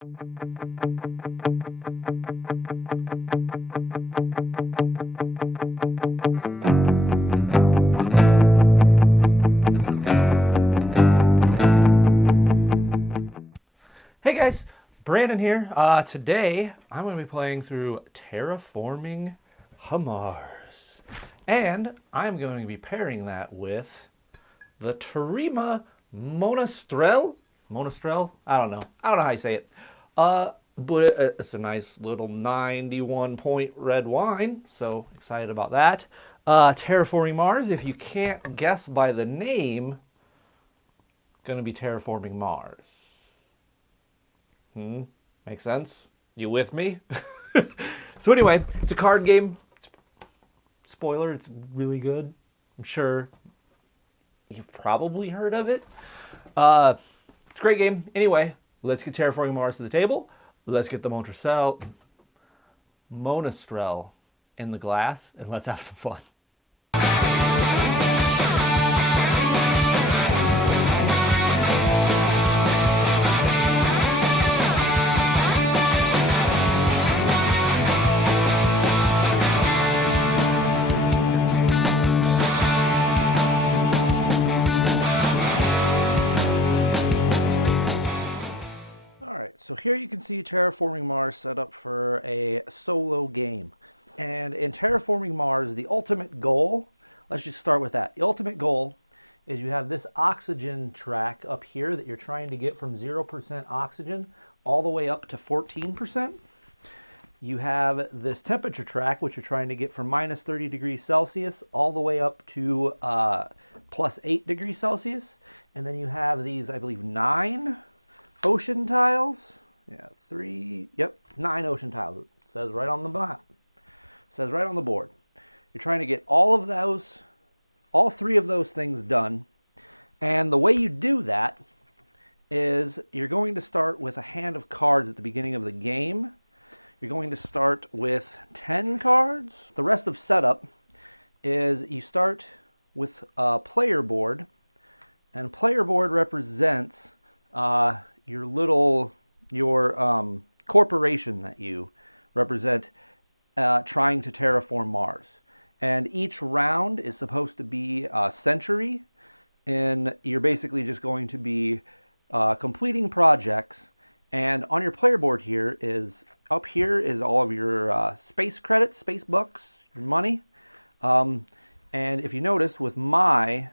Hey guys, Brandon here. Today I'm going to be playing through Terraforming Mars, and I'm going to be pairing that with the Terima Monastrell. Monastrell? I don't know how you say it. But it's a nice little 91 point red wine, so excited about that. Terraforming Mars, if you can't guess by the name, going to be Terraforming Mars. Makes sense? You with me? So anyway, it's a card game. Spoiler, it's really good. I'm sure you've probably heard of it. It's a great game. Anyway, let's get Terraforming Mars to the table. Let's get the Monastrell in the glass, and let's have some fun. So here you can see Terraforming Mars set up for a solo game. And in Terraforming Mars, the ultimate goal, let's just start with that. The ultimate goal is you have this oxygen track up here that you're trying to get from 0% oxygen all the way up to 14%. You have this temperature track, which you're trying to get from minus 30 degrees Celsius all the way up to plus 8 degrees Celsius. And then you have these, I believe, 9 ocean tiles. Yeah, 9 ocean tiles. It says right on the map. It says right on the board. You're trying to get all 3 of those things done. And the way you do that is you're going to start with a hand of cards at the beginning of the game. You're going to start with 10 cards. The rest of setup is you start with a player board, and player board represents your corporation that you represent trying to terraform Mars. And each round is supposed to be a century, and you're basically just going to be completing projects. And on your player board up here is all of your space credits, space bucks, your money. And if you notice, with my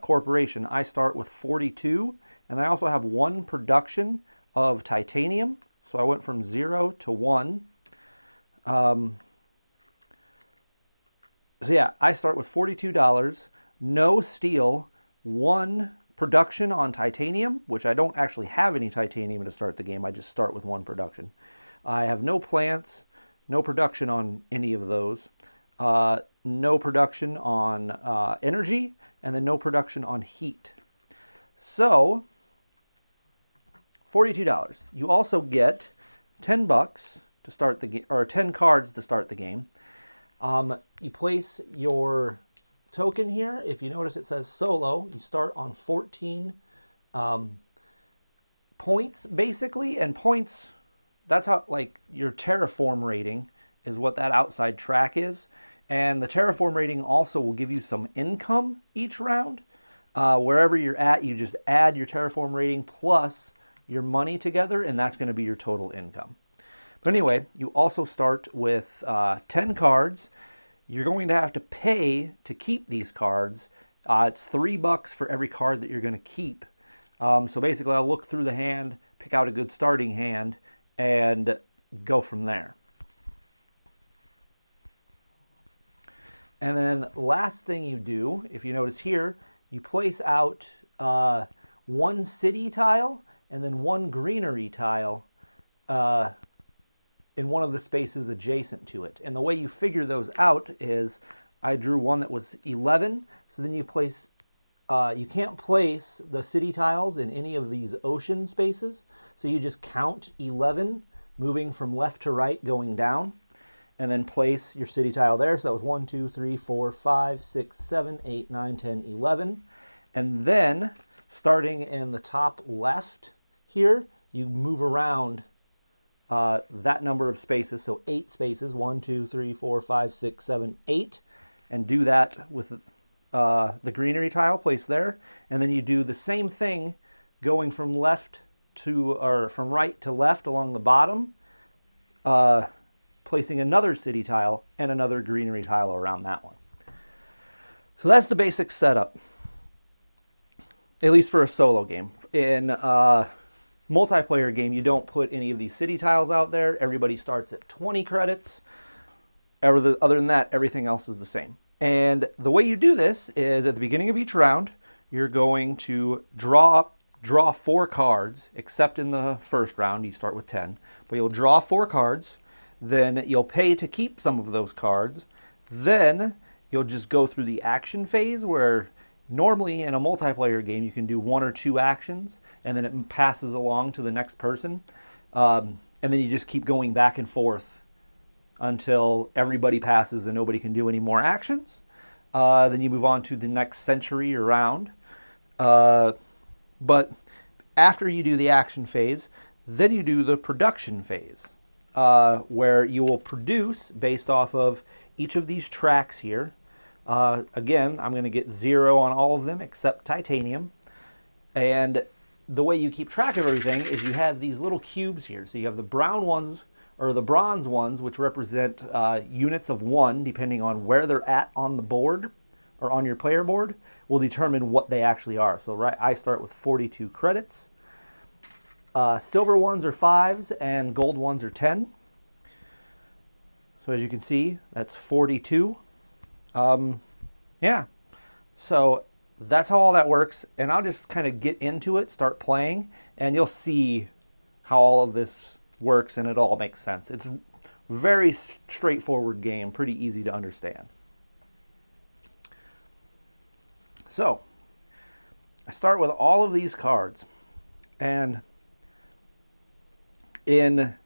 corporation, I start with 42, and I also have 1 production of titanium. So I went from 0 to 1. So yeah, I start with $42, no steel, 1 production on titanium, which I don't actually have any titanium to start the game. I just start with 1 production. I have no plants, no production on any of those, no production on energy, and then no production on heat. So $42. You also get $10 to start the game, or 10 cards to start the game. You place your token here. If you notice, it says solo. You start on 14 points, basically, and points. That's how, like, your terraform rating is what that outside track is, and the terraform rating also will give you some income each round. Wherever you're at, you just add your terraform rating plus your money together, and that's going to be your total income. But anyway, you also start with 10 cards. You're going to have to pay to keep these cards. It's $3 for every card that you're going to keep. So basically, I'll look through the hand, pick out a good starting hand, and go from there. And then last thing you do, if you notice here, you place out 1 city tile and then 1 greenery tile in one of the spaces adjacent to it. And the way you figure those out is I drew one that was 11, so then you place, you can't place the city tiles in any of these ocean spaces, so you just count 11 moving from left to right going down, and then place your city tile there. So that was 1, 2, 3, 4, 5, 6, 7, 8, 9, 10, 11. And then starting in the top left here, you move around that number of spaces, so 8 spaces, 1, 2, 3, 4, 5, 6, 7, 8, and do that with the greenery tile placed there. And then you do the same thing going from left to, or from right to left along the bottom, placing another city tile and another greenery tile around that one. So that's the basic setup, at least for a solo game. In a multiplayer game, you don't put any of these city tiles out there. Everybody starts at 20 credits. Other than that, everything else is the same. And the way you do this is at the beginning of each round, you're going to draw 4 cards, except in the first round, you start with 10. But you'll draw 4 cards, then you'll pay to keep some of those cards. Then you'll just go through the action phase where normally in a multiplayer game, you can do 1 or 2 actions, and then it passes along to the next person. And then you just keep going back and forth until everybody passes and nobody can do any more actions. Then you move on to the next century or round. But after you do the action phase, then you do the production phase, where you will produce based off of each of these tracks here. Again, I'm going to get 0 on all of them except titanium. And the way you keep track of everything is you have these little cubes here. So you have the brown ones, or the bronze ones, which represent units of 1, depending on where they're at on the board, or on your player board, will determine what they actually are. So I start with 42 credits. Silver ones are 5s, and gold ones are 10. So as you can see, that's 42. Yeah, so that's how all that works, and I'll just kind of get into it, start playing, and you'll see how all of this works, and it all makes sense. It's a very straightforward game, pretty easy to understand. So, I start with all of these cards, and in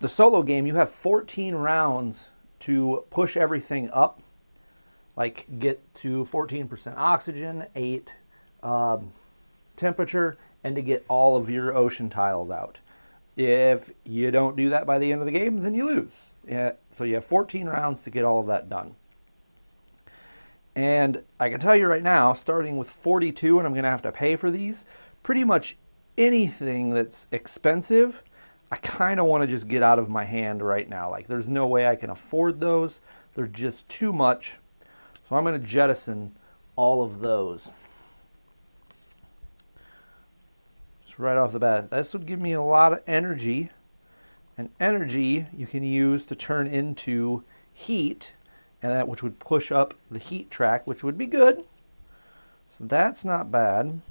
the solo game, you have 14 rounds to push everything up, like get to 14% oxygen, 8 temperature, and to get all of your ocean tiles out. If you don't do that by the end of the game, then you lose. So you have 14 rounds to get all of that done. And I can tell you right now, starting with 42, and I'm going to have to pay for these, pretty much anything that's expensive, I kind of want to just get out of my hand right now. Like, there's no way I can afford those. They're just too much. So I'm going to jettison all of those. Just right off the bat. This would give me a lot of energy. And energy you can use to turn into heat, and that which would push up the heat track, which would be good. So that's not bad.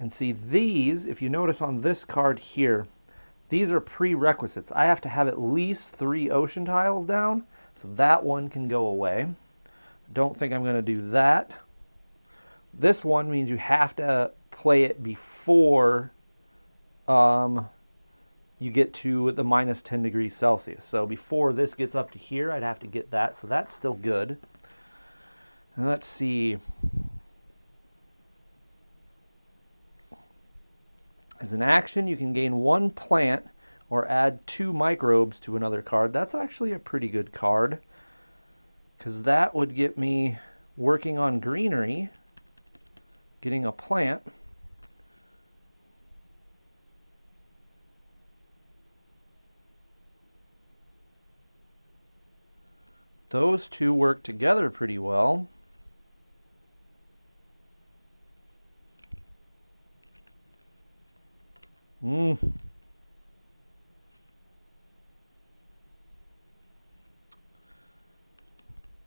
And see, these, if you notice on this card here, these are prerequisites. I have to have at least 3 ocean tiles down, so that one can go away. Don't think I'm going to do that. This one means you have to play it before you get to the minus 10 degrees Celsius. So before this gets up to here, I'd have to get that, so that's still good. And let's see. As an action, you can gain 1 plant or add 2 microbes to another card. That's actually a pretty good card, because that would get me working on greenery, getting a plant. Those 2 work together pretty well.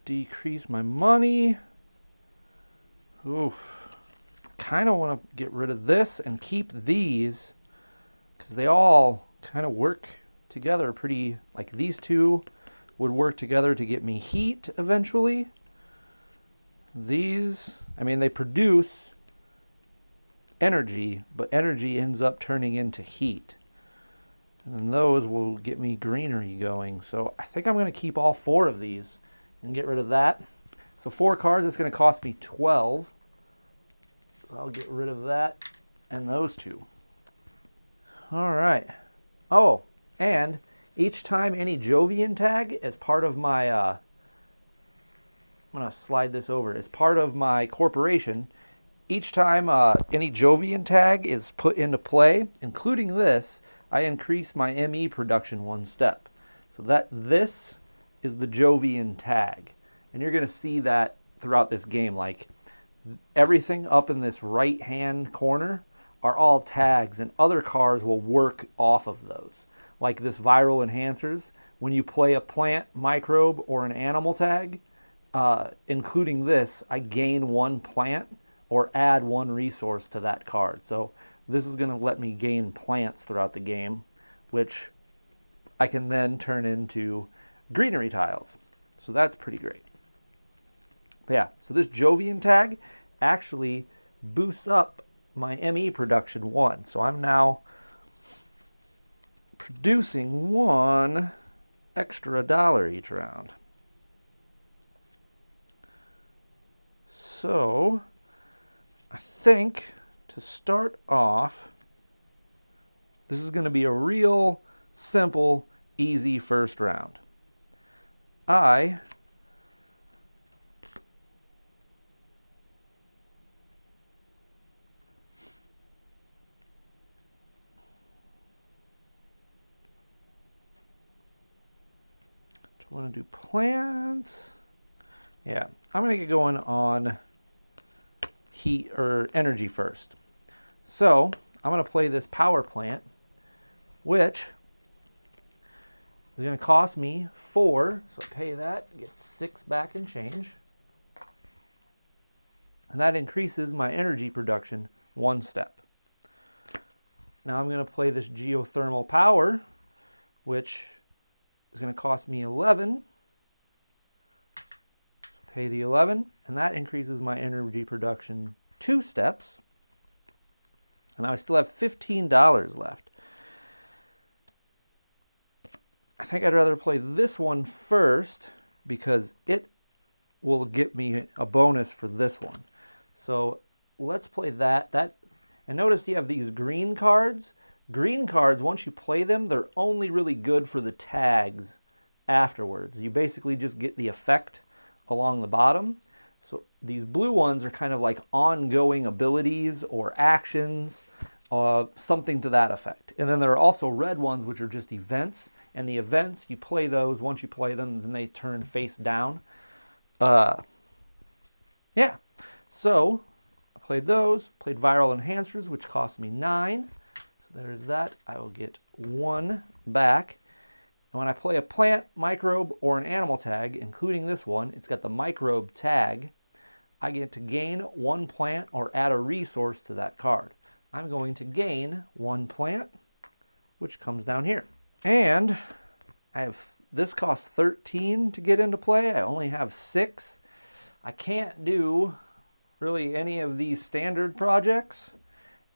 Decrease my money. Oof. Kind of want to get rid of this and keep these, because they all kind of work together pretty, like these 2 would work together to get me heat eventually. These, I mean, they produce energy, but energy ends up turning into heat. And then those will get me greenery going. So I think I'm going to keep all 4 of these and get rid of that. So 4 cards, it's going to cost me 12. So I'll get rid of that and those two. All right. Oh, and each time any Jovian tag is part of my, I'm going to slide this over, as part of my corporation, each time any Jovian tag is put into play, including this, I increase my ME production 1 step. So this is the Jovian tag. And you're going to see that throughout this game. Like, everything up in this right-hand corner are all tags, and other cars will work off of those. Like this viral enhancers, when you play a plant, microbe, or an animal tag, including this, I gain 1 plant or add 1 resource to that card. So this is going to let me gain plants throughout the game, which I can then turn into greenery tiles. So that's pretty great. But yeah, so this Jovian tag actually boosts up my ME production 1. So I'm now producing 1 extra dollar each round. So I think to start off, this is going to be a real simple, easy first round. I want to do plants. Yeah, I'm going to get going on heat or energy first. So I'm going to play this power plant, which is going to cost me 4. So I pay that, get 6 back and change. And that increases my energy production 1 step. Now I'm going to play this geothermal power, which is going to cost me 11. So pay the 11, and that increases my energy production 2 steps. And I still have $15 left. I think I'd rather play this one first because it will get me a bonus for this one. So let's play that. And notice you have these green cards. Green cards, once you play them, they're only really good for the tags afterwards. You basically just get the effect along the bottom. So these blue ones are kind of like ongoing abilities or actions, something to that effect. And then there are also red ones, which are just events. And the events, you play those. Once you play them, then they turn face down. Yeah. So I played those. Played viral enhancers, which cost me 9. So there's that. I will get 1 back. And when I play a plant, microbe, or an animal tag, including this one, it's got the microbe tag, I get to gain 1 plant or add a resource to that card. I'm going to gain 1 plant, which comes down here. And this costs 13 to get into play. I only have 6. I can't do really any of these standard projects.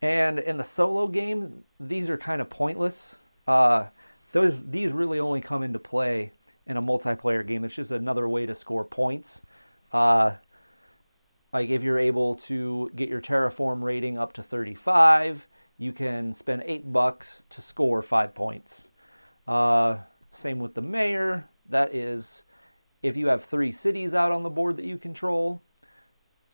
And in the solo game, these are kind of pointless. These really only come into play in a multiplayer game. It's just another way to score points. Like if you're able to get your Terraform rating up to 35, you can spend $8 to score 5 points. Same with the mayor. That is, if you have 3 cities out on the board that you control,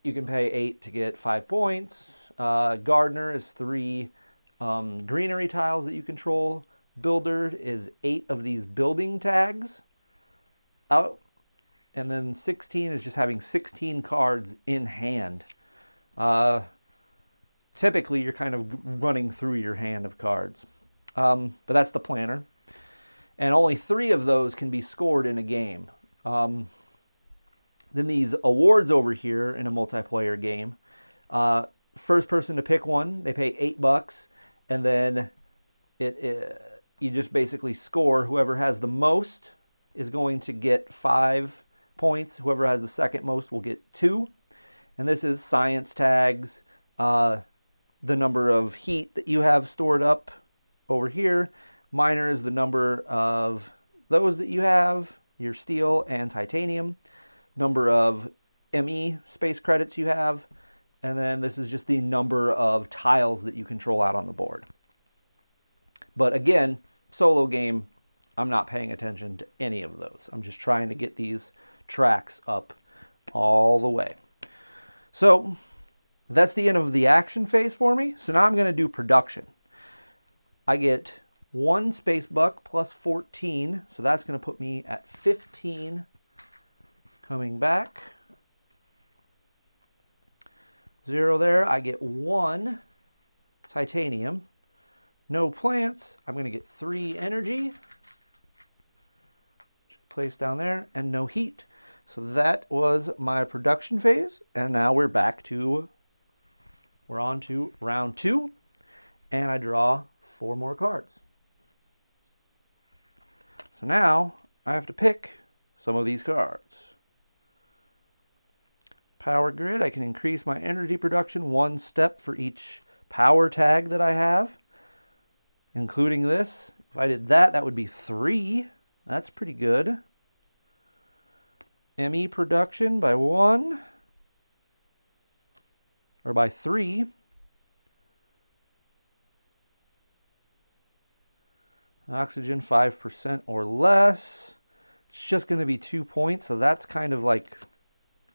you can pay 8 to get 5 points. Gardener is 3 greenery tiles that you control. Builder is 8 of these building tags out. And then 16 is just having 16 cards in hand. Typically, you're kind of running through your hand of cards. But that's the planner. And only 3 of those can be scored in a game. Then these awards over here in a multiplayer game. First person to pick one, they pay $8. And then you just basically score. Whoever has the most is going to get 5 points. Whoever has the second most will get 2. And this is science tags, the number of heat that you have stored up over here. Minor is the number of those that you have, your steel and titanium. Number of ME space credits you have. And then this is just the number of tiles that you control out on the board. But again, solo game, I'm not paying attention to any of those. I'm just trying to get these tracks up all the way. So that's the end of the action phase for me. So now I'm going to do production. I get 1 space buck plus 14. So that's going to put me at 15 coming back. 0 there. I get 1 titanium. No plants. I'm going to get 3 energy. Place down there. And no heat. So that was my production phase. And now we're on to round 2. And I draw 4 more cards. So now I have to pick some of these cards. Power grid, I can increase my energy production 1 step for each power tag that I have, including this. If I did that, that would be 3. That's pretty good. ME production by 1, or by 3. Oxygen 5% or less. It's just going to be 2 points, so that's kind of like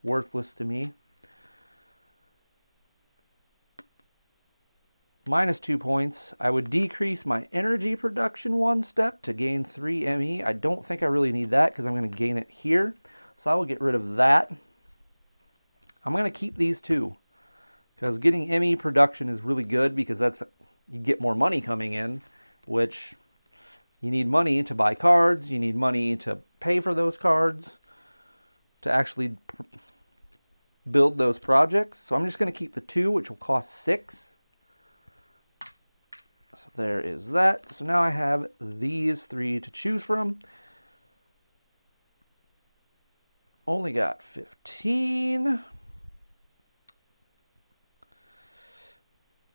worthless to me. Minus 2 points. I would decrease my energy production 1 step to gain 3 ME. I don't think I really need that because I'm going to gain it here. So I will get rid of that. I'm going to keep these 2 because getting ME production is really good because that's, you get more money coming in, which you need money to buy cards. You need money to pay for those cards to actually build those projects. So I'm just going to keep the 2, which will cost 6. So there is that. So now I have these 3 to choose from. Only got 15.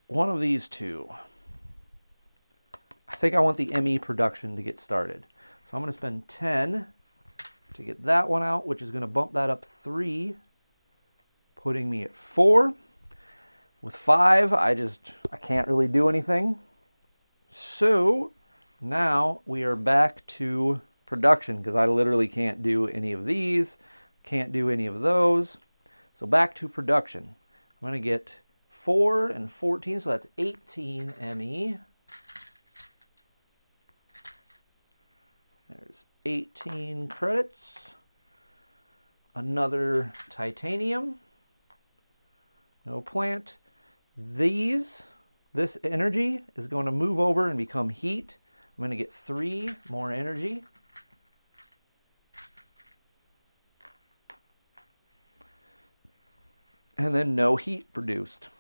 One of these 2. I think I want the ME production to get started. So I'm going to spend 10 to get that one out, which is going to bump that up 3, putting me at 4. With 5, I can't really do anything. So now we are back to production because I literally can't do any of these, can't do any of those. So back to production. I'm going to get 4 and 14, so that's 18 ME. There's 18 credits. Another titanium. No plant. This energy is going to move over and become heat. I'm going to get 3 more energy. And then no heat produced.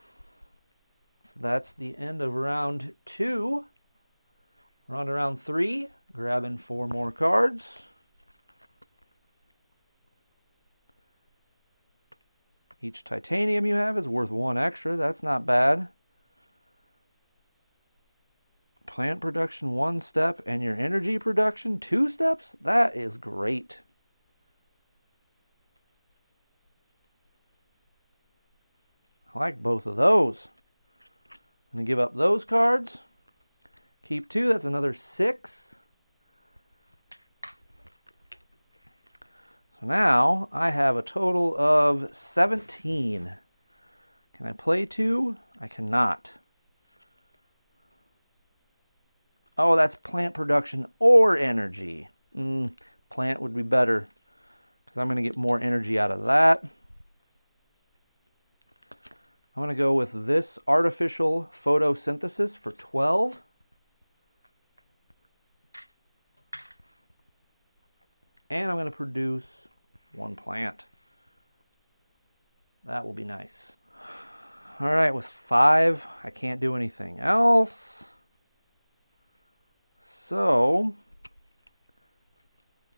So that's the end of round 2. We're on to round 3. Grabbing 4 more cards. Each titanium you have is worth 1 extra. That's not bad. Plant production 1 step and your energy production 2 steps? That is great. I like both of those. I'm going to give up those cards. Keep 2. That's another 6. So now I have a total of 17. Can I play 2? I cannot. Oh, that's plant production or energy. Plant would be better because I'm going to get more energy out of that. I'm going to go with this artificial photosynthesis for 12. And I'm going to produce 1 plant. That will be nice. All right, with 5, I can't do anything else. So,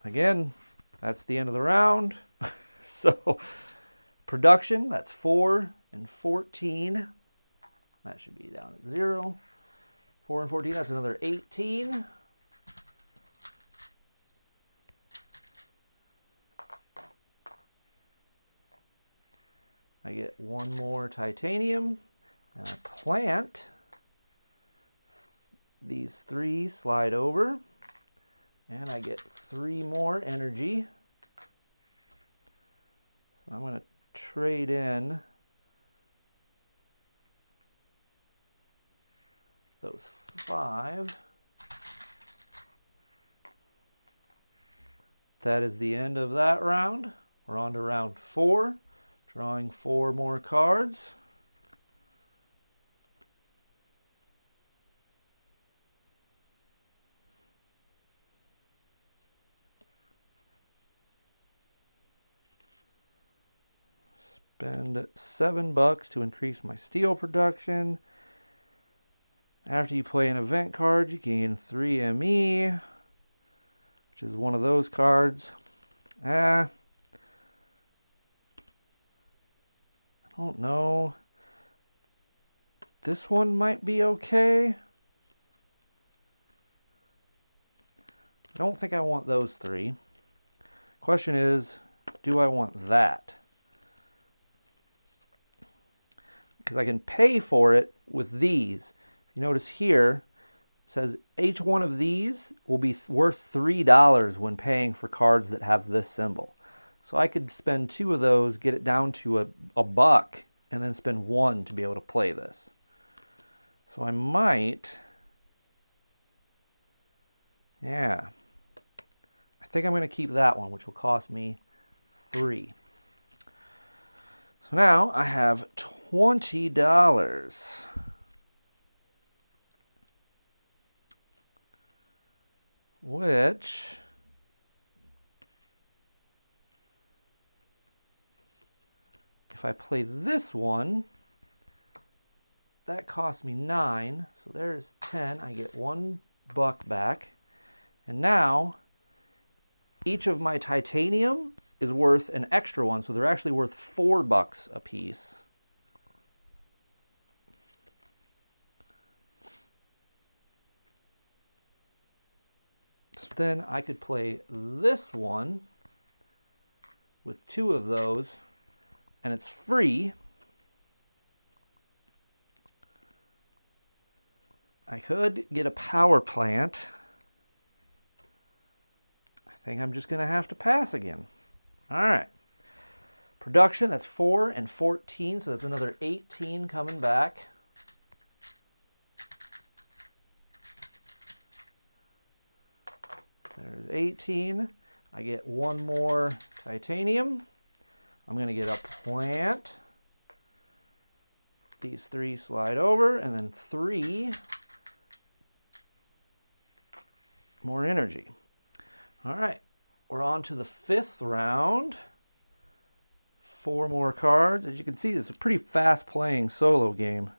again, that's the end of the round. So, production, that's 4 and 14. That should be down at 0. 4 and 14, that's another 18. I get one more titanium, and I plant. These 3 slide over, and I get 3 more energy. I'm going to trade in those 5. That is the end of that round. We're on to round 4, drawing 4 more cards. Spend $7 to increase my steel production. After you play an event card, you gain 3 ME, which is one of those cards. I don't know. This one might be okay. I don't think I want those 3. Question is, do I want that? Because I can pay for it with these. If you notice here, it says each one of these will be worth $3 when paying for cards that have this symbol. So I could spend 2 of those, get it down to a buck, and then spend 1 to be able to play this. So I might, yeah, I think I'm going to keep that one, which will cost me 3. So now I have $20. Which if I play this one, that costs me 9. So there's 10. I get $1 back. And now each of my titanium is worth an extra one, so they're actually worth $4 a piece. So then I could play this one with 2 of those, and it's free. I could get a power plant. I think I'm just going to have to pass again. All right. Production, that's 4 and 14, so that's another 18 coming back. There's 18. I get 1 more titanium. I'm going to get a plant. These 3 slide over, and then 3 more energy. All right. We're on to the 5th round. 4 more cards. As you can see, it's a pretty fast-playing solo game.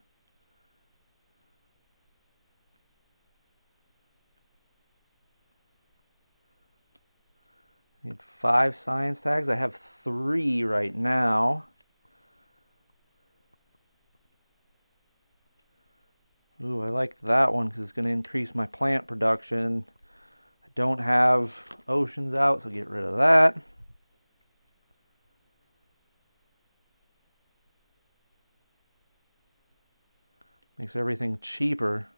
I need 5 science tags. I have 3 right now. Ooh, I like that one because it's going to increase my plant production. I don't have oceans out, so get rid of that. Makes everything cheaper.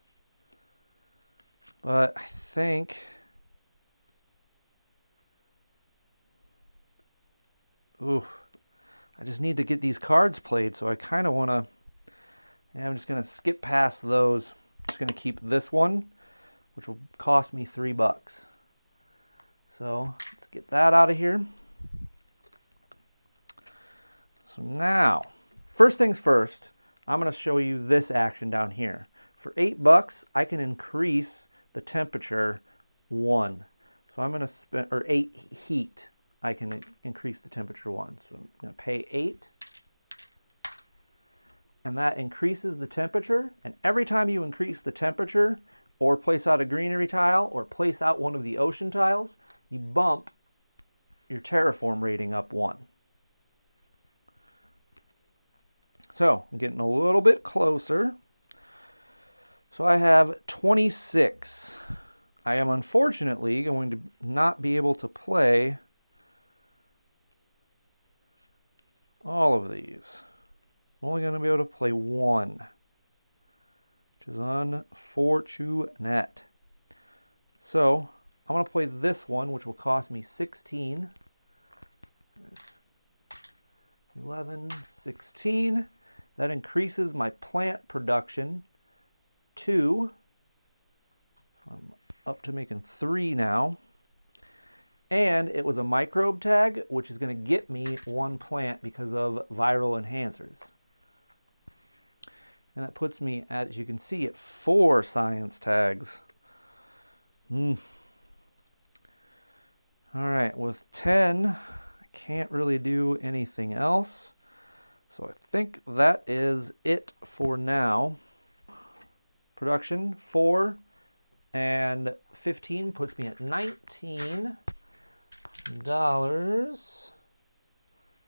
But I think... Ooh, I just need to get these cards played, so I kind of want to... Yeah, I'm just going to skip past those. I'm just going to keep this one, which will cost me $3. So let's get that out of here. So now, first things first, I'm going to show you this action down here. For $8, I can increase the temperature 1. So I'm going to spend, or 8 heat. I can increase the temperature 1. So I'm going to pay 8. And that increases the temperature. And every time you increase the temperature, or place out a greenery tile, or place out one of the ocean tiles, you bump your terraform rating up 1. So I'm getting a little bit closer. So I have 26. I am unfortunately going to not be able to play all of these. I'm only going to be able to play one, which is unfortunate. So I'm going to play this one, which will cost me 16. There's 11, 16. That increases my plant production to, so I'm up to making 3 now. And it was a microbe tag, which is going to get me 1 plant because of viral enhancers. And that puts me at, as you can see, at 4 science tags. All right, with 10, I can't really do anything else. So I think that is it for now. Production 4 and 15 puts me at $19.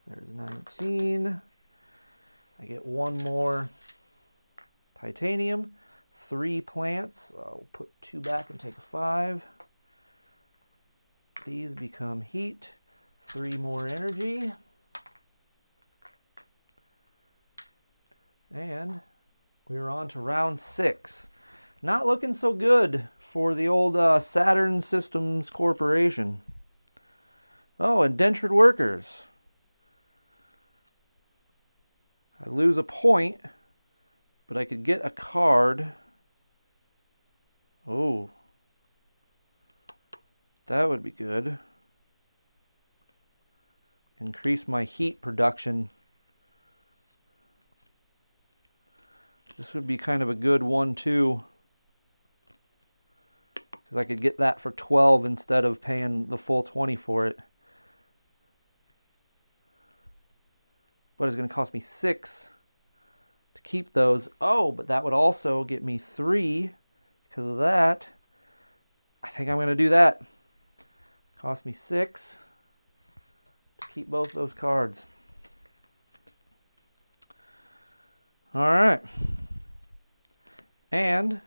There's 19. I get 1 more titanium, 3 plants. I'll put 2 back and take a 5. These become heat, 3 more energy. And we're on to round 6. Not looking so good for the old Saturn Systems Corporation. Oh, indentured workers. I lose a point, but I could get a card. Oh, that would be good. Increase my heat production. This would be kind of a good one too, because I could get that for 12 instead of paying the full 20 for it. But it's going to cost me 6 to keep those. Oh, but that would also get me 3 because of that. I think I'm going to do that. Cost me 6 to keep both those cards. All right. And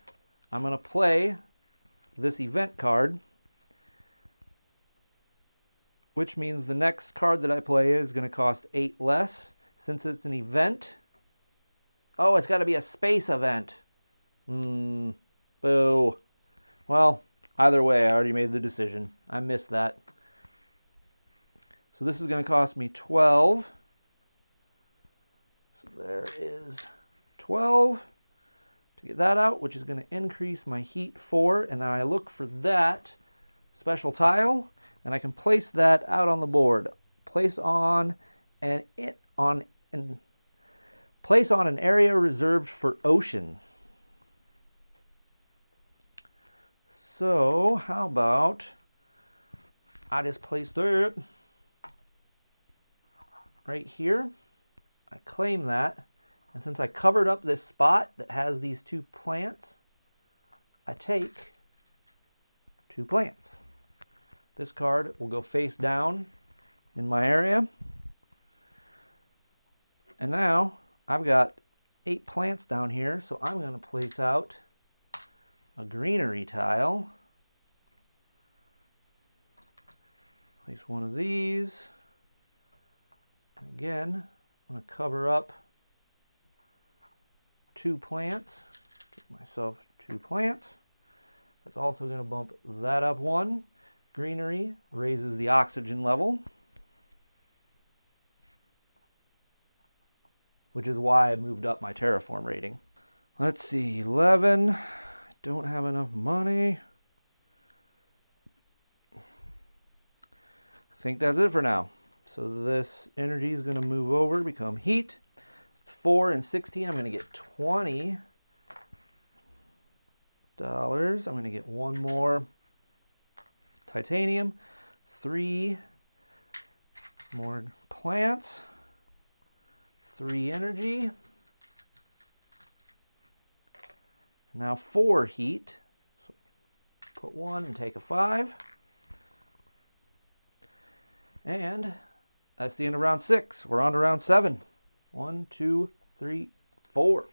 I'm going to play this event card, which means the next card that I play is going to cost 8 less. Since it's an event. Oh, it's got to be a space event. Boo. Well, either way, I already made the decision. I missed that. So this is going to cost me 12. So there is 12 to get that out, which is going to increase my heat 4. And then I look for that special tile, and I can place that out on the board. Place on an area reserved for ocean. So how about I just place that right here. I claim that, and since I covered up this spot that has these 2 plants, I take 2 plants. This card will go face down in my area. And now I've got 8 plants down here, so I'm going to place out a greenery tile. Place one of these. And again, I'm going to cover up 2 plants. Get myself 2 plants. That's also going to bump that up 1. Greenery raises the oxygen level, which is why I moved up my terraform rating. Let's see, 11. I don't have enough money. I think that's it for now. So this energy is going to move over, become heat. It's 4 and 16. I'm going to get $20. I'm going to get 1 more titanium, 3 more plants, 3 energy, now 4 heat. So put 1 and take a 5. And that's the end of round 6. We're on to round 7. 1, 2, 3, 4.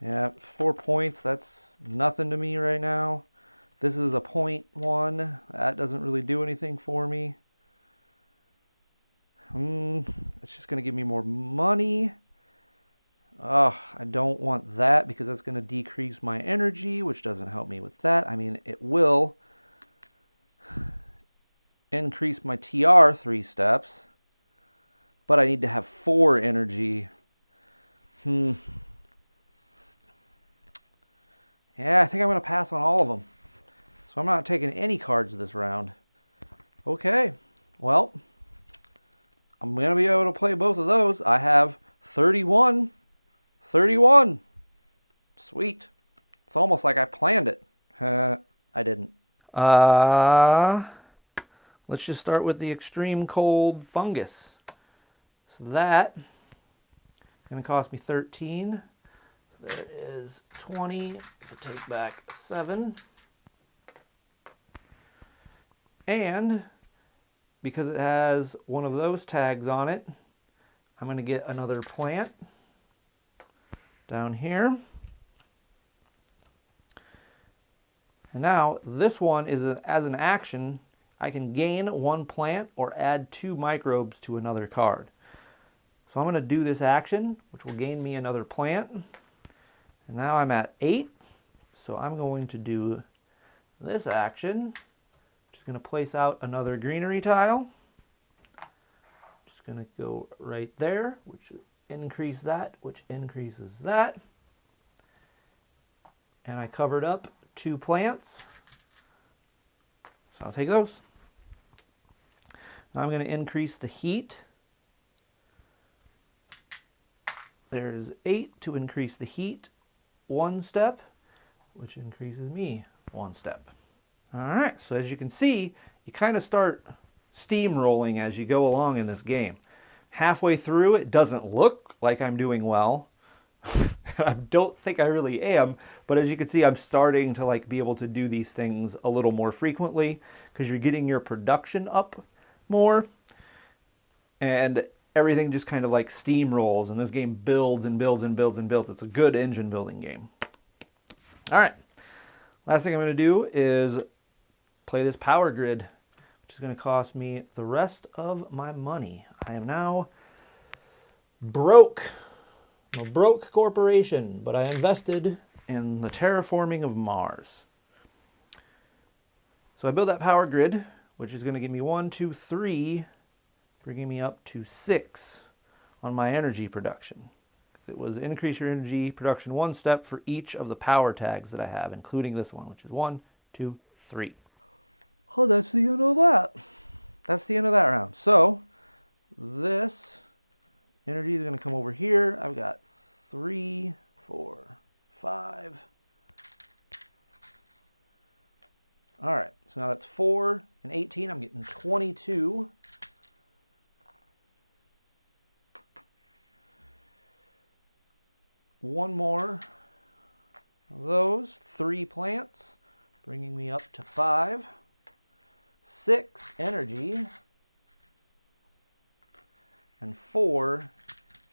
Yeah, 4 points. That's nothing to me right now. This is a 0.1. That doesn't really do anything for me. It's just going to give me more money. Oh, I don't want that because that's going to decrease my energy, which doesn't help me with that. I mean, it will increase my TR 3 steps, but I need to have 4 energy. Yeah, I think I'm going to pass on all of them. So I'm not taking any cards this round. Okay, well, I'm going to be able to play both of those. I have 31. 31. Sweet. It's almost like I planned it. I didn't. Let's just start with the extreme cold fungus. So that is going to cost me 13. There is 20. So take back 7. And because it has one of those tags on it, I'm going to get another plant down here. And now this one is as an action, I can gain 1 plant or add 2 microbes to another card. So I'm going to do this action, which will gain me another plant. And now I'm at 8. So I'm going to do this action. Just going to place out another greenery tile. Just going to go right there, which increase that, which increases that. And I covered up 2 plants. So I'll take those. Now I'm going to increase the heat. There's 8 to increase the heat 1 step, which increases me 1 step. All right, so as you can see, you kind of start steamrolling as you go along in this game. Halfway through, it doesn't look like I'm doing well. I don't think I really am, but as you can see, I'm starting to be able to do these things a little more frequently because you're getting your production up more, and everything just kind of steamrolls, and this game builds and builds and builds and builds. It's a good engine building game. All right, last thing I'm going to do is play this power grid, which is going to cost me the rest of my money. I am now broke. I'm a broke corporation, but I invested in the terraforming of Mars. So I built that power grid, which is going to give me 1, 2, 3, bringing me up to 6 on my energy production. It was increase your energy production 1 step for each of the power tags that I have, including this one, which is 1, 2, 3. Oh, that's the end of that. That's the end of that round. So this energy is going to come over here. I've got 3, 4, 5. All right, so now that's 4 and 18. I'm getting 22. One more of those, 3 plants, bringing me up to 5. 6 energy, and 4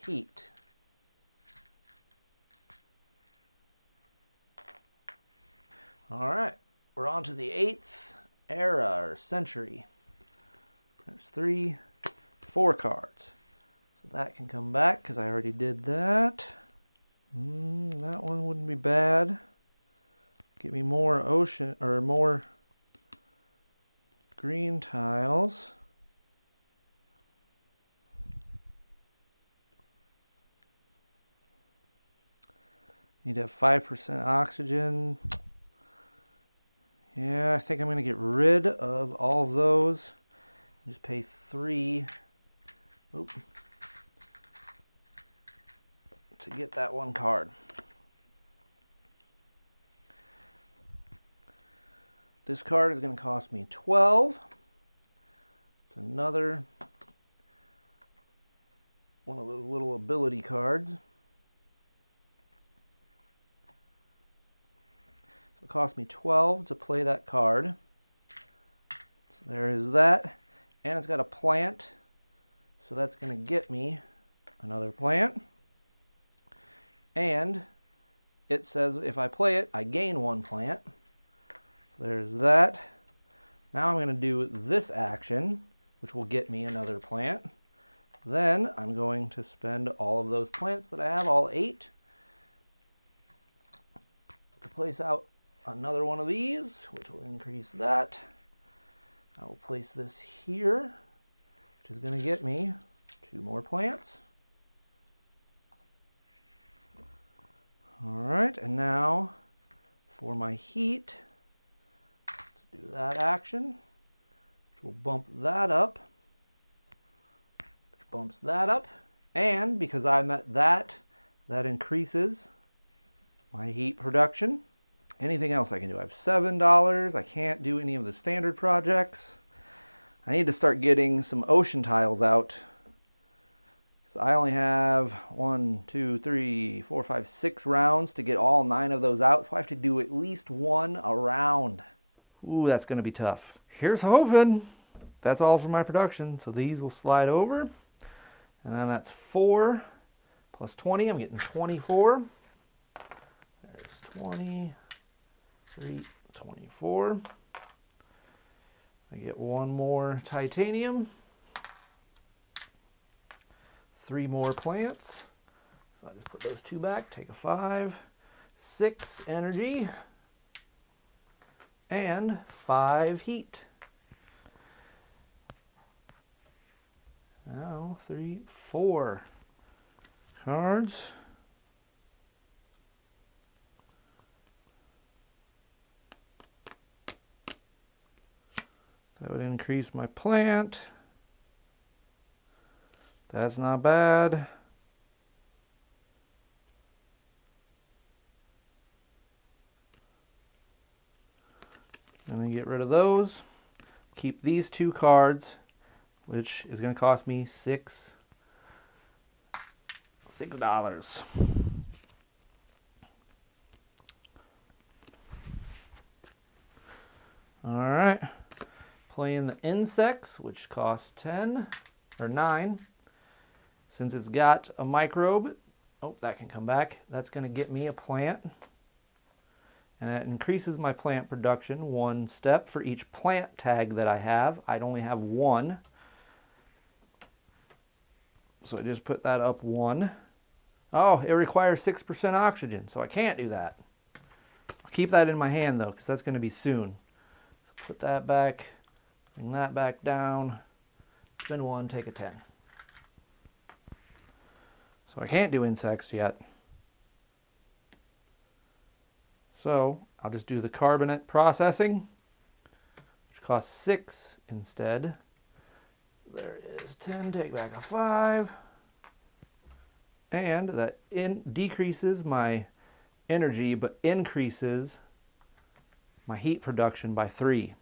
heat. All right, we're on to the 8th era or century. There's 3, 4 cards. So that can come back because I already did that. That one wouldn't be bad. Give me more ocean or more green tiles. Need to have 5% oxygen. Yeah, I think I'm going to get rid of all of those. Just pay 3 to get that 1 card. This card is going to cost me 12. It's another one of those little ability cards. So it cost me 12 to play that card. So there is that. And it's got a plant. So that's going to get me another plant. And it says if I play it, I gain 1 plant. there's that. Now I'm going to do this action, which will get me another plant. Then I'm going to spend all of those plants that I have, all 8, to place out another one of these, which will increase that. I will place this here, which is going to get me 2 more plants. All right, and now for my heat, let's do that action, which will bump that up, which bumps that up, and because I'm at that, that increases my heat production. Anything else I can do? I have $7. I can't do any of the standard projects. I need to start getting some ocean tiles out. So I only have 1, 2, 3, 4, 5, 6 rounds to get all 9 of those out. So I have to do at least 1 a round. Ooh, that's going to be tough. Here's hoping. That's all for my production. So these will slide over. And then that's 4 plus 20. I'm getting 24. There's 20. 3, 24. I get 1 more titanium. 3 more plants. So I just put those 2 back, take a 5, 6 energy, and 5 heat. Now 3, 4 cards. That would increase my plant. That's not bad. I'm going to get rid of those. Keep these 2 cards, which is going to cost me $6. All right. Playing the insects, which cost 10 or 9. Since it's got a microbe, oh, that can come back. That's going to get me a plant. And that increases my plant production 1 step for each plant tag that I have. I'd only have 1. So I just put that up 1. Oh, it requires 6% oxygen, so I can't do that. I'll keep that in my hand though, because that's going to be soon. So put that back, bring that back down, spend 1, take a 10. So I can't do insects yet. So I'll just do the carbonate processing, which costs 6 instead. There is 10, take back a 5. And that decreases my energy, but increases my heat production by 3,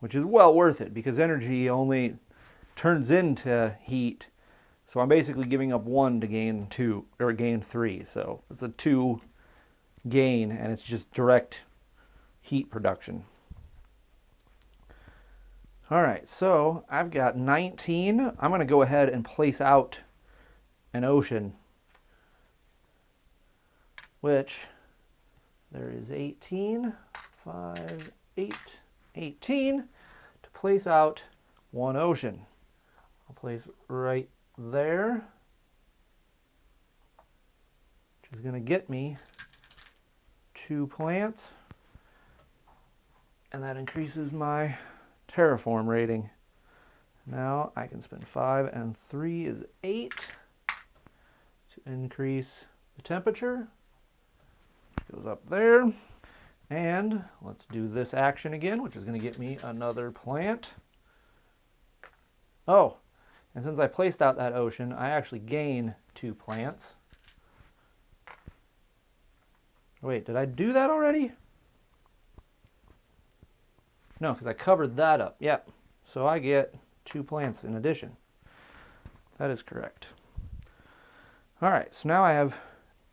which is well worth it because energy only turns into heat. So I'm basically giving up 1 to gain 2 or gain 3. So it's a 2 gain and it's just direct heat production. All right, so I've got 19. I'm going to go ahead and place out an ocean, which there is 18, 5, 8, 18 to place out 1 ocean. I'll place right there, which is going to get me 2 plants, and that increases my terraform rating. Now I can spend 5 and 3 is 8 to increase the temperature. Goes up there. And let's do this action again, which is going to get me another plant. Oh, and since I placed out that ocean, I actually gain 2 plants. Wait, did I do that already? No, because I covered that up. Yep. So I get 2 plants in addition. That is correct. All right, so now I have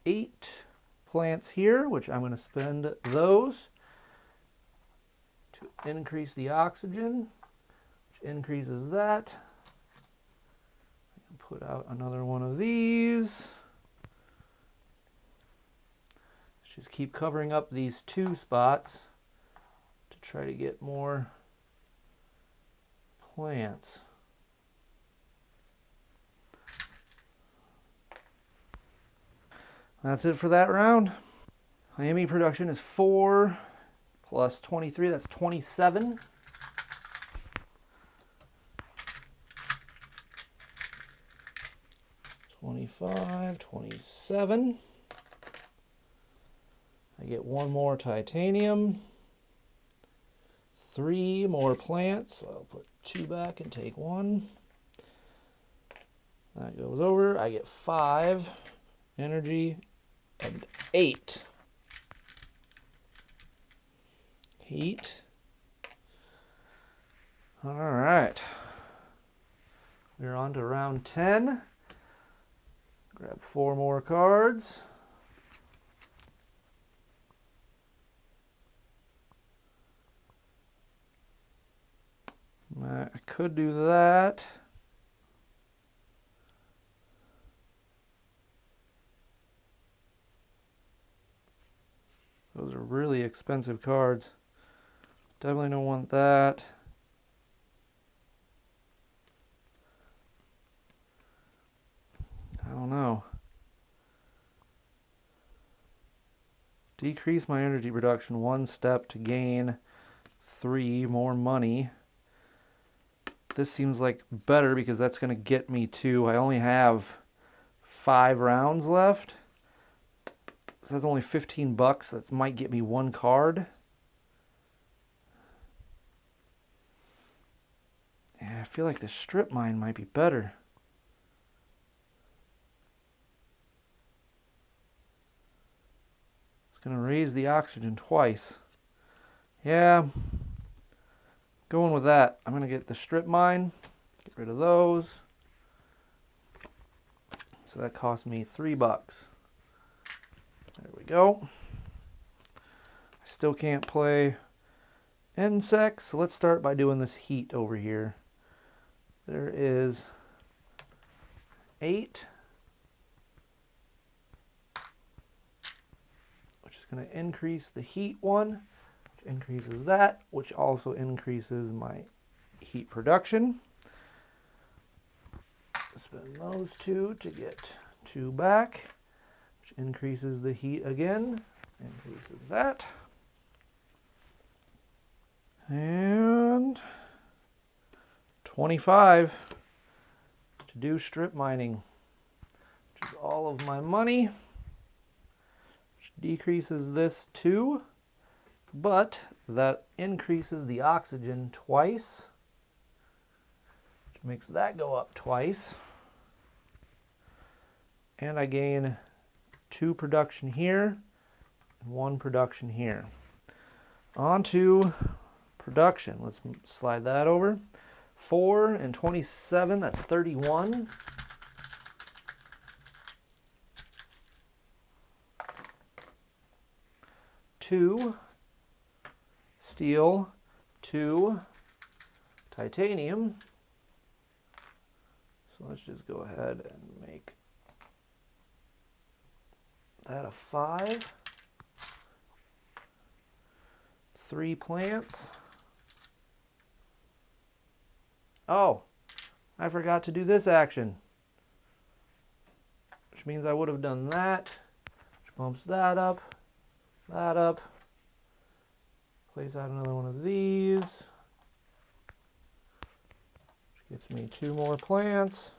8 plants here, which I'm going to spend those to increase the oxygen, which increases that. I can put out another one of these. Let's just keep covering up these 2 spots to try to get more plants. That's it for that round. My ME production is 4 plus 23, that's 27. $25, $27. I get 1 more titanium, 3 more plants, so I'll put 2 back and take 1. That goes over. I get 5 energy and 8 heat. All right, we're on to round 10. Grab 4 more cards. I could do that. Those are really expensive cards. Definitely don't want that. I don't know. Decrease my energy production 1 step to gain 3 more money. This seems like better because that's going to get me to, I only have 5 rounds left. So that's only 15 bucks. That might get me 1 card. Yeah, I feel like the strip mine might be better. It's going to raise the oxygen twice. Yeah. Going with that. I'm going to get the strip mine, get rid of those. So that cost me 3 bucks. There we go. I still can't play insects, so let's start by doing this heat over here. There is 8, which is going to increase the heat 1. Increases that, which also increases my heat production. Spend those 2 to get 2 back, which increases the heat again, increases that. And 25 to do strip mining, which is all of my money, which decreases this 2. But that increases the oxygen twice, which makes that go up twice. And I gain 2 production here and 1 production here. On to production. Let's slide that over. 4 and 27, that's 31. Two steel, 2 titanium. So let's just go ahead and make that a 5. 3 plants. Oh, I forgot to do this action, which means I would have done that, which bumps that up, place out another one of these, which gets me 2 more plants.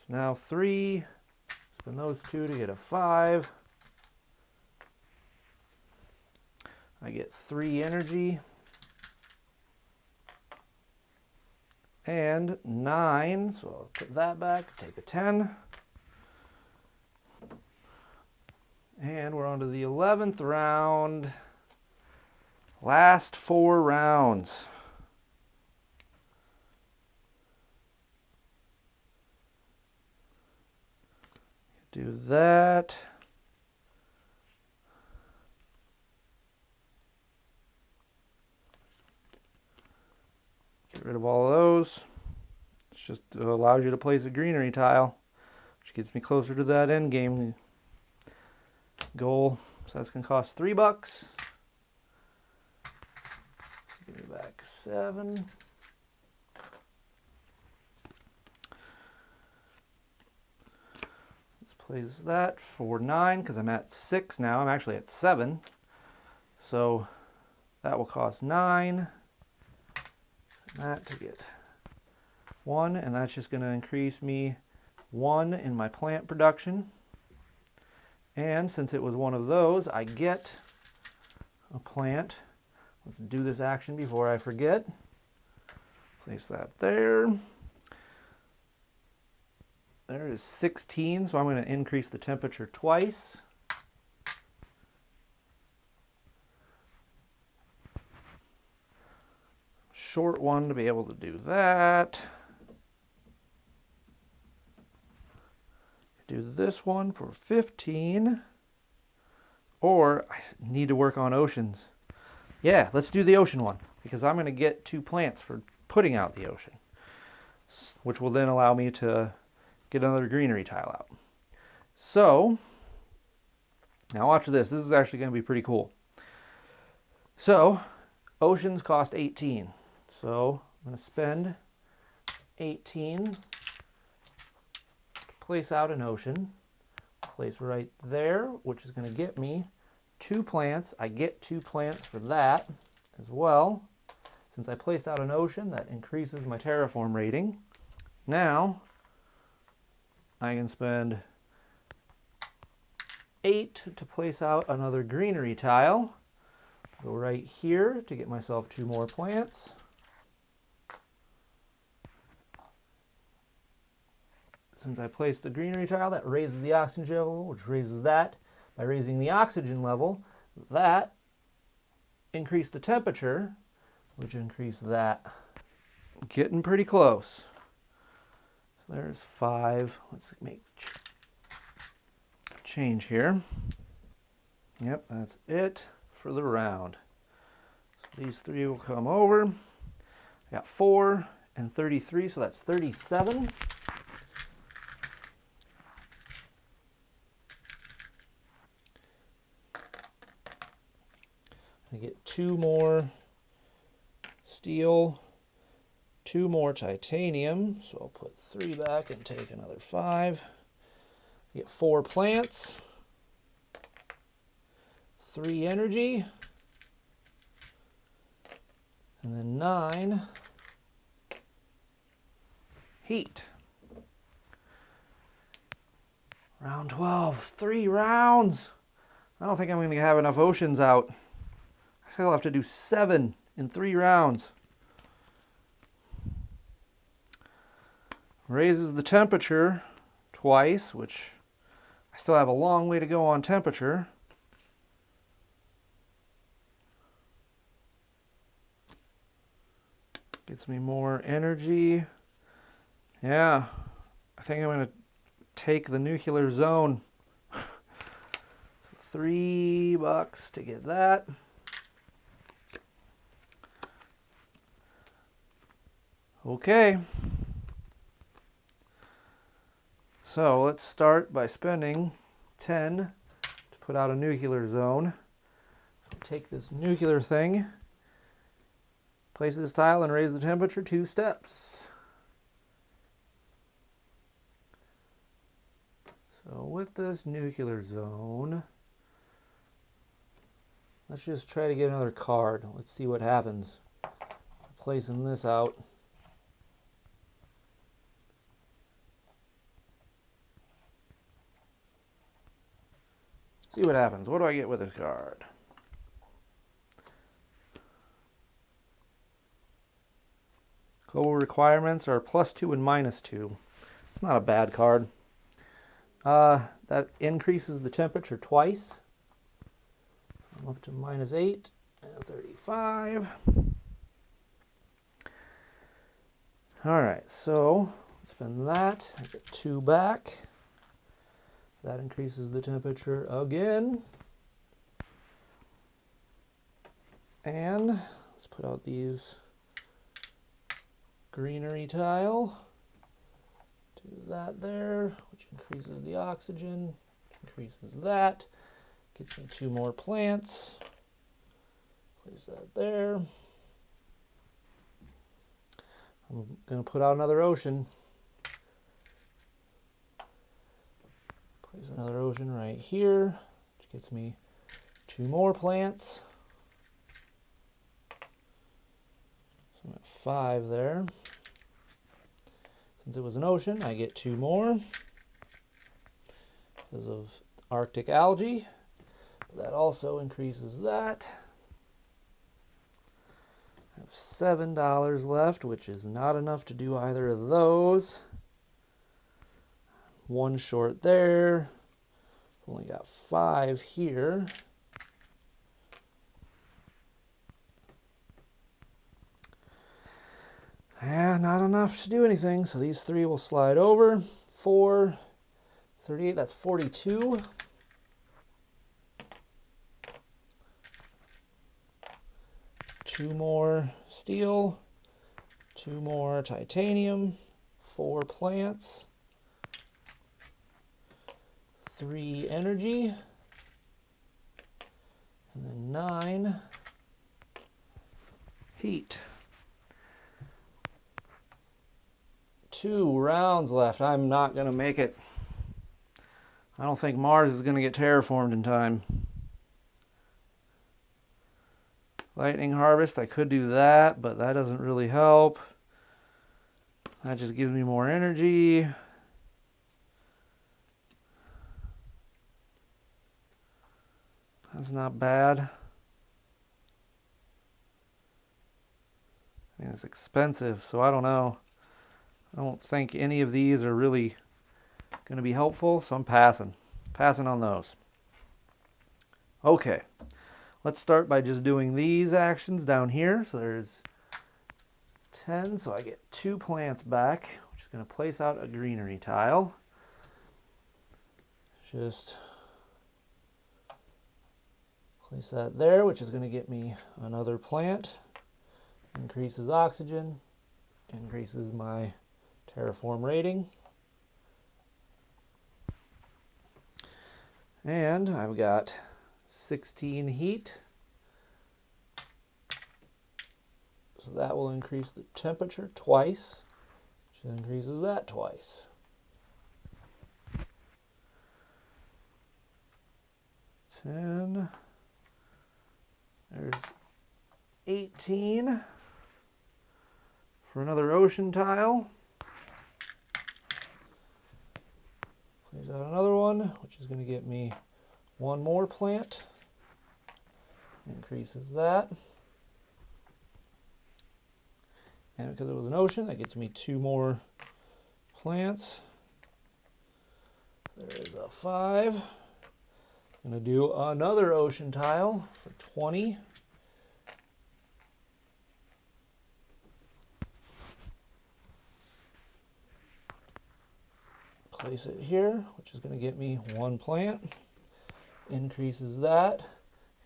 So now 3, spend those 2 to get a 5. I get 3 energy. And 9, so I'll put that back, take a 10. And we're on to the 11th round. Last 4 rounds. Do that. Get rid of all of those. It just allows you to place a greenery tile, which gets me closer to that end game goal. So that's going to cost $3. 7. Let's place that for 9 because I'm at 6 now. I'm actually at 7. So that will cost 9. That to get 1, and that's just going to increase me 1 in my plant production. And since it was one of those, I get a plant. Let's do this action before I forget. Place that there. There is 16, so I'm going to increase the temperature twice. Short one to be able to do that. Do this one for 15. Or I need to work on oceans. Yeah, let's do the ocean one because I'm going to get 2 plants for putting out the ocean, which will then allow me to get another greenery tile out. So now watch this. This is actually going to be pretty cool. So oceans cost 18. So I'm going to spend 18 to place out an ocean. Place right there, which is going to get me 2 plants. I get 2 plants for that as well. Since I placed out an ocean, that increases my terraform rating. Now I can spend 8 to place out another greenery tile. Go right here to get myself 2 more plants. Since I placed the greenery tile, that raises the oxygen level, which raises that. By raising the oxygen level, that increased the temperature, which increased that. Getting pretty close. So there's 5. Let's make change here. Yep, that's it for the round. So these 3 will come over. I got 4 and 33, so that's 37. I get 2 more steel, 2 more titanium, so I'll put 3 back and take another 5. I get 4 plants, 3 energy, and then 9 heat. Round 12, 3 rounds. I don't think I'm going to have enough oceans out. I still have to do 7 in 3 rounds. Raises the temperature twice, which I still have a long way to go on temperature. Gets me more energy. Yeah, I think I'm going to take the nuclear zone. So $3 to get that. Okay. So let's start by spending 10 to put out a nuclear zone. So take this nuclear thing, place this tile and raise the temperature 2 steps. So with this nuclear zone, let's just try to get another card. Let's see what happens. Placing this out. See what happens. What do I get with this card? Global requirements are +2 and -2. It's not a bad card. That increases the temperature twice. I'm up to -8 and 35. All right, so spend that. I get 2 back. That increases the temperature again. And let's put out these greenery tile. Do that there, which increases the oxygen, increases that. Gets me 2 more plants. Place that there. I'm going to put out another ocean. Place another ocean right here, which gets me 2 more plants. So I'm at 5 there. Since it was an ocean, I get 2 more because of Arctic algae. But that also increases that. I have $7 left, which is not enough to do either of those. 1 short there. Only got 5 here. Yeah, not enough to do anything, so these 3 will slide over. 4, 38, that's 42. Two more steel, 2 more titanium, 4 plants, 3 energy, and then 9 heat. 2 rounds left. I'm not going to make it. I don't think Mars is going to get terraformed in time. Lightning harvest, I could do that, but that doesn't really help. That just gives me more energy. That's not bad. I mean, it's expensive, so I don't know. I don't think any of these are really going to be helpful, so I'm passing. Passing on those. Okay. Let's start by just doing these actions down here. So there's 10, so I get 2 plants back, which is going to place out a greenery tile. Just place that there, which is going to get me another plant. Increases oxygen, increases my terraform rating. And I've got 16 heat. So that will increase the temperature twice, which increases that twice. 10. There's 18 for another ocean tile. Place out another one, which is going to get me 1 more plant. Increases that. And because it was an ocean, that gets me 2 more plants. There's a 5. I'm going to do another ocean tile for 20. Place it here, which is going to get me 1 plant. Increases that.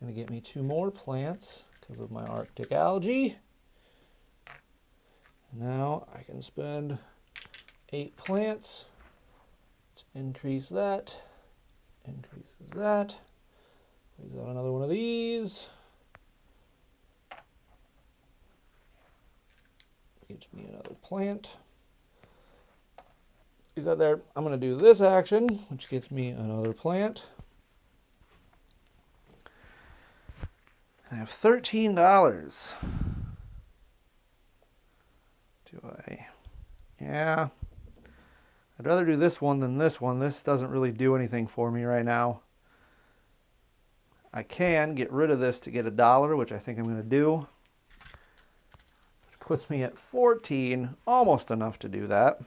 Going to get me 2 more plants because of my Arctic algae. Now I can spend 8 plants to increase that. Increases that. Plays out another one of these. Gives me another plant. Is that there? I'm going to do this action, which gets me another plant. I have $13. Do I? Yeah. I'd rather do this one than this one. This doesn't really do anything for me right now. I can get rid of this to get $1, which I think I'm going to do. Which puts me at 14, almost enough to do that.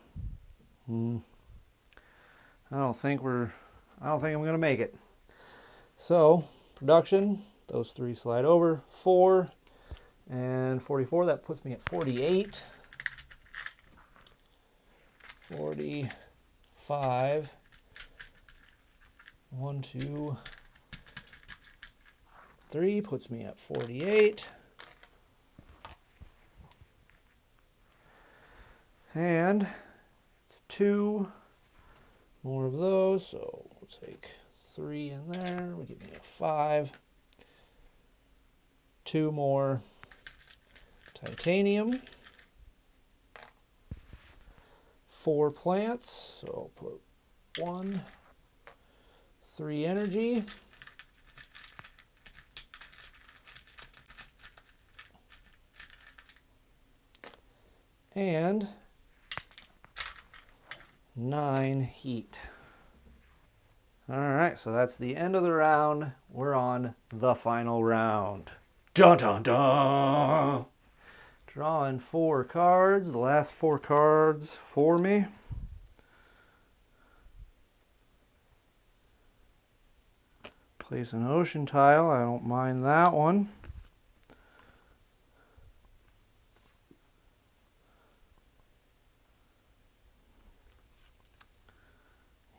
I don't think I'm going to make it. So, production, those 3 slide over. 4 and 44, that puts me at 48. 45. 1, 2, 3 puts me at 48. And it's 2 more of those, so we'll take 3 in there. We'll give me a 5. 2 more titanium. 4 plants, so I'll put 1, 3 energy. And 9 heat. All right, so that's the end of the round. We're on the final round. Dun dun dun! Drawing 4 cards, the last 4 cards for me. Place an ocean tile, I don't mind that one.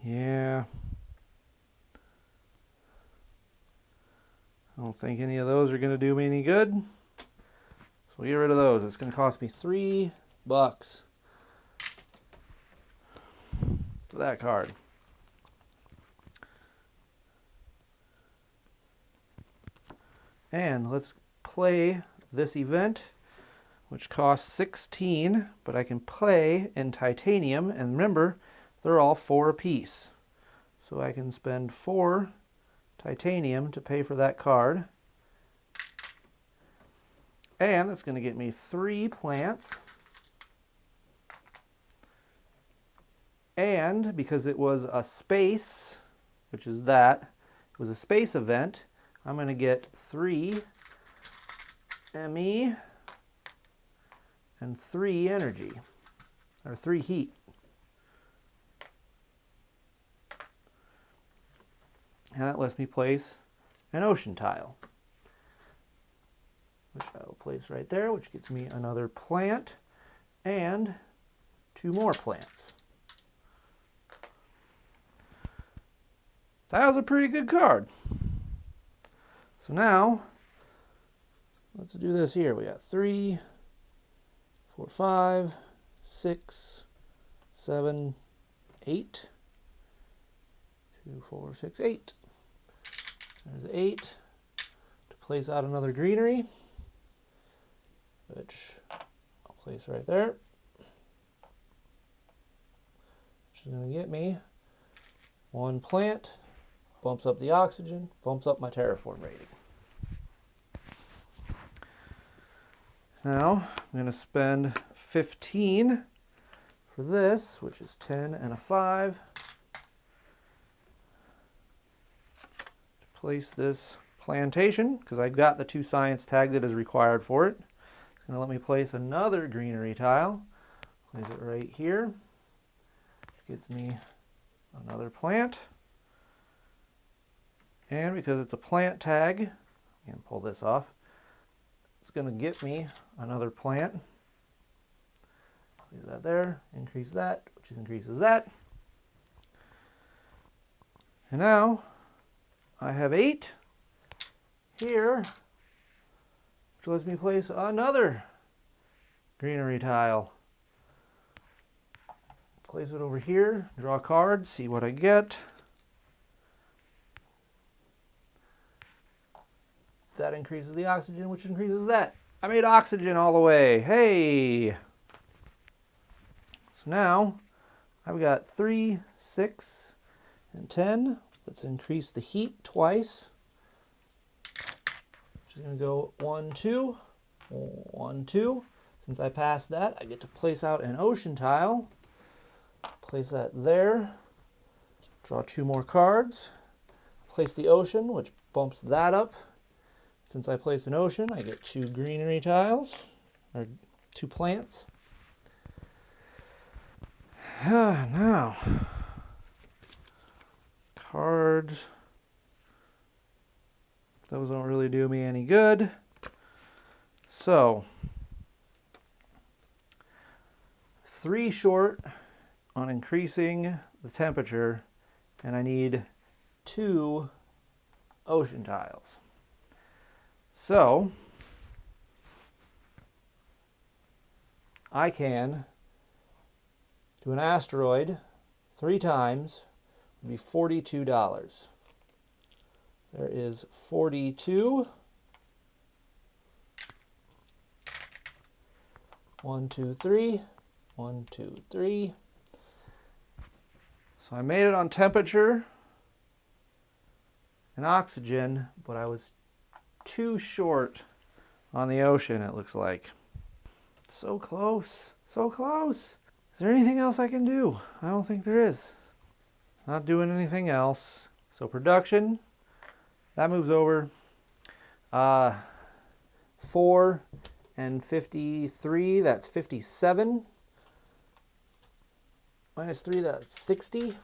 Yeah. I don't think any of those are going to do me any good. So we'll get rid of those. It's going to cost me $3 for that card. And let's play this event, which costs 16, but I can play in titanium. And remember, they're all 4 apiece. So I can spend 4 titanium to pay for that card. And that's going to get me 3 plants. And because it was a space, which is that, it was a space event, I'm going to get 3 ME and 3 energy, or 3 heat. And that lets me place an ocean tile, which I will place right there, which gets me another plant and 2 more plants. That was a pretty good card. So now, let's do this here. We got 3, 4, 5, 6, 7, 8. 2, 4, 6, 8. There's 8 to place out another greenery, which I'll place right there, which is going to get me 1 plant, bumps up the oxygen, bumps up my terraform rating. Now I'm going to spend 15 for this, which is 10 and a 5. Place this plantation, because I've got the 2 science tagged it as required for it. It's going to let me place another greenery tile. Place it right here, which gets me another plant. And because it's a plant tag, I can pull this off, it's going to get me another plant. Leave that there, increase that, which increases that. And now I have 8 here, which lets me place another greenery tile. Place it over here, draw a card, see what I get. That increases the oxygen, which increases that. I made oxygen all the way. Hey! So now I've got 3, 6, and 10. Let's increase the heat twice. Which is going to go 1, 2, 1, 2. Since I passed that, I get to place out an ocean tile. Place that there. Draw 2 more cards. Place the ocean, which bumps that up. Since I placed an ocean, I get 2 greenery tiles, or 2 plants. Now, cards. Those don't really do me any good. So, 3 short on increasing the temperature, and I need 2 ocean tiles. So, I can do an asteroid 3 times, would be $42. There is 42. 1, 2, 3. 1, 2, 3. So I made it on temperature and oxygen, but I was too short on the ocean, it looks like. So close, so close. Is there anything else I can do? I don't think there is. Not doing anything else. So production, that moves over. 4 and 53, that's 57. Minus 3, that's 60.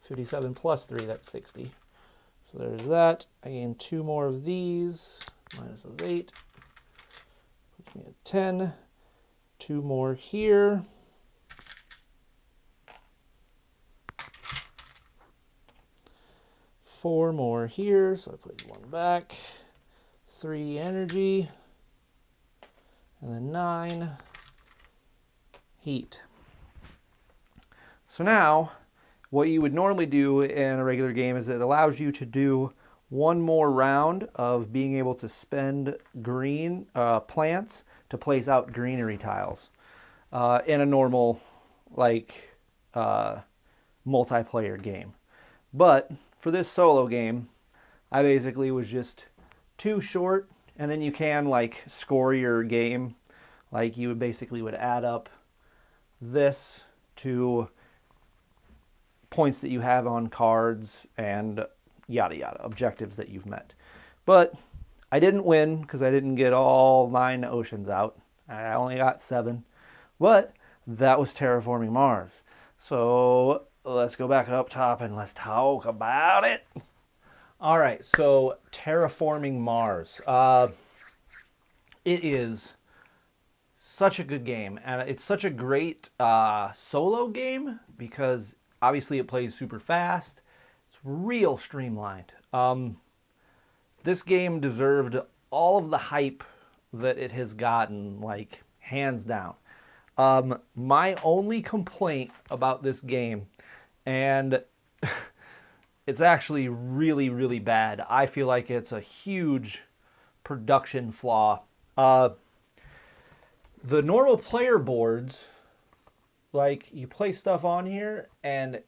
57 plus 3, that's 60. So there's that. I gain 2 more of these. Minus of 8. Puts me at 10. 2 more here. Four more here, so I put 1 back. 3 energy. And then 9 heat. So now, what you would normally do in a regular game is it allows you to do 1 more round of being able to spend green plants to place out greenery tiles in a normal multiplayer game. But for this solo game, I basically was just too short, and then you can score your game. Like you would add up this to points that you have on cards and yada yada, objectives that you've met. But I didn't win because I didn't get all 9 oceans out. I only got 7. But that was Terraforming Mars. So let's go back up top and let's talk about it. All right, so Terraforming Mars. It is such a good game, and it's such a great solo game because obviously it plays super fast. It's real streamlined. This game deserved all of the hype that it has gotten, hands down. My only complaint about this game, and it's actually really, really bad. I feel like it's a huge production flaw. The normal player boards, you place stuff on here and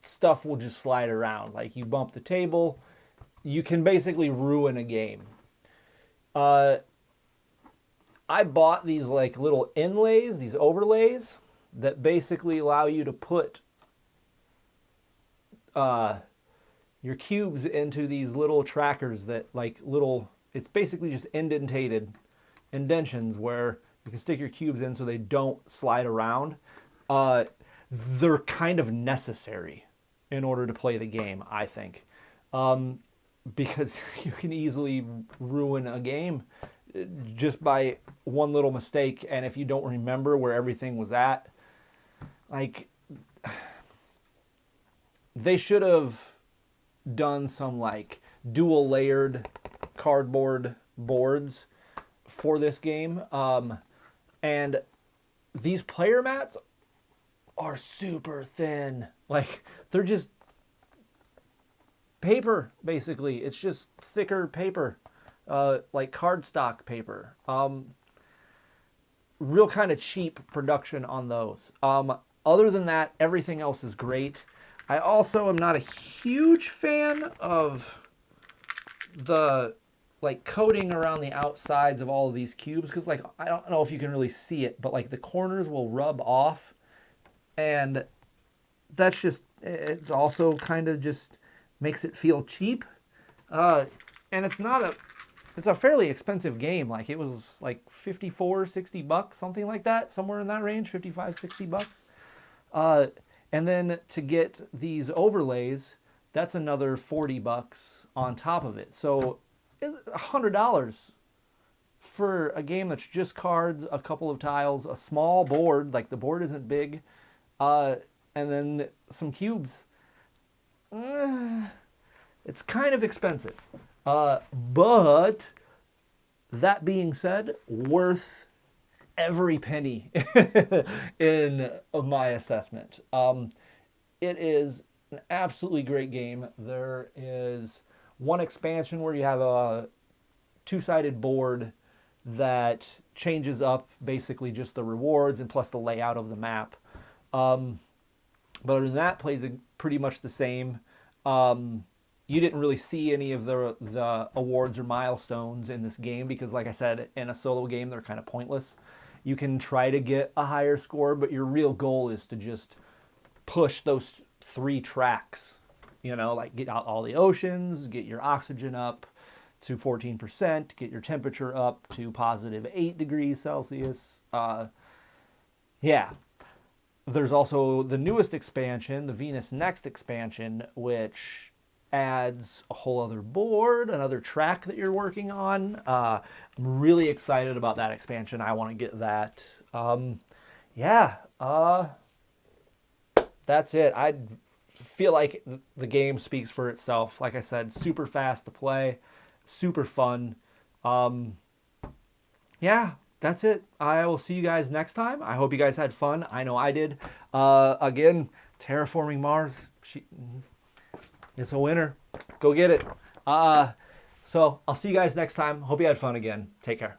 stuff will just slide around. You bump the table, you can basically ruin a game. I bought these little inlays, these overlays that basically allow you to put your cubes into these little trackers that it's basically just indentions where you can stick your cubes in so they don't slide around. They're kind of necessary in order to play the game, I think. Because you can easily ruin a game just by one little mistake, and if you don't remember where everything was at, they should have done some dual layered cardboard boards for this game. And these player mats are super thin. They're just paper, basically. It's just thicker paper, like cardstock paper. Real kind of cheap production on those. Other than that, everything else is great. I also am not a huge fan of the coating around the outsides of all of these cubes, because I don't know if you can really see it, but the corners will rub off, and that's just, it's also kind of just makes it feel cheap. And it's a fairly expensive game. It was $54-$60, something like that, somewhere in that range, $55-$60. And then to get these overlays, that's another $40 on top of it. So $100 for a game that's just cards, a couple of tiles, a small board, the board isn't big, and then some cubes. It's kind of expensive. But that being said, worth every penny in my assessment. It is an absolutely great game. There is one expansion where you have a 2-sided board that changes up basically just the rewards and plus the layout of the map. But other than that, plays pretty much the same. You didn't really see any of the awards or milestones in this game because, like I said, in a solo game, they're kind of pointless. You can try to get a higher score, but your real goal is to just push those 3 tracks. You know, like get out all the oceans, get your oxygen up to 14%, get your temperature up to positive 8 degrees Celsius. Yeah. There's also the newest expansion, the Venus Next expansion, which adds a whole other board, another track that you're working on. I'm really excited about that expansion. I want to get that. Yeah, that's it. I feel like the game speaks for itself. Like I said, super fast to play, super fun. Yeah, that's it. I will see you guys next time. I hope you guys had fun. I know I did. Again, Terraforming Mars. It's a winner. Go get it. So I'll see you guys next time. Hope you had fun again. Take care.